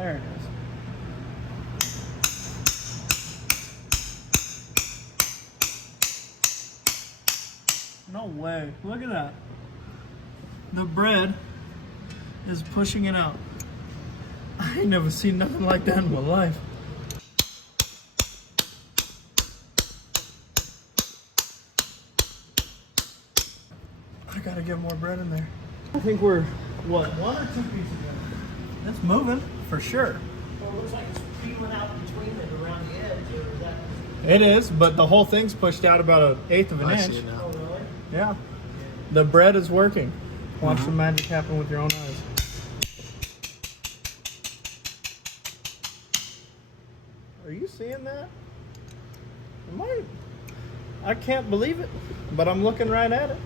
There it is. No way. Look at that. The bread is pushing it out. I ain't never seen nothing like that in my life. I gotta get more bread in there. I think we're, what, 1 or 2 pieces in? It's moving, for sure. Well, it looks like it's peeling out between it around the edge, or is that? It is, but the whole thing's pushed out about 1/8 of an I inch. see it now. Oh, really? Yeah. The bread is working. Watch the magic happen with your own eyes. Are you seeing that? I can't believe it, but I'm looking right at it.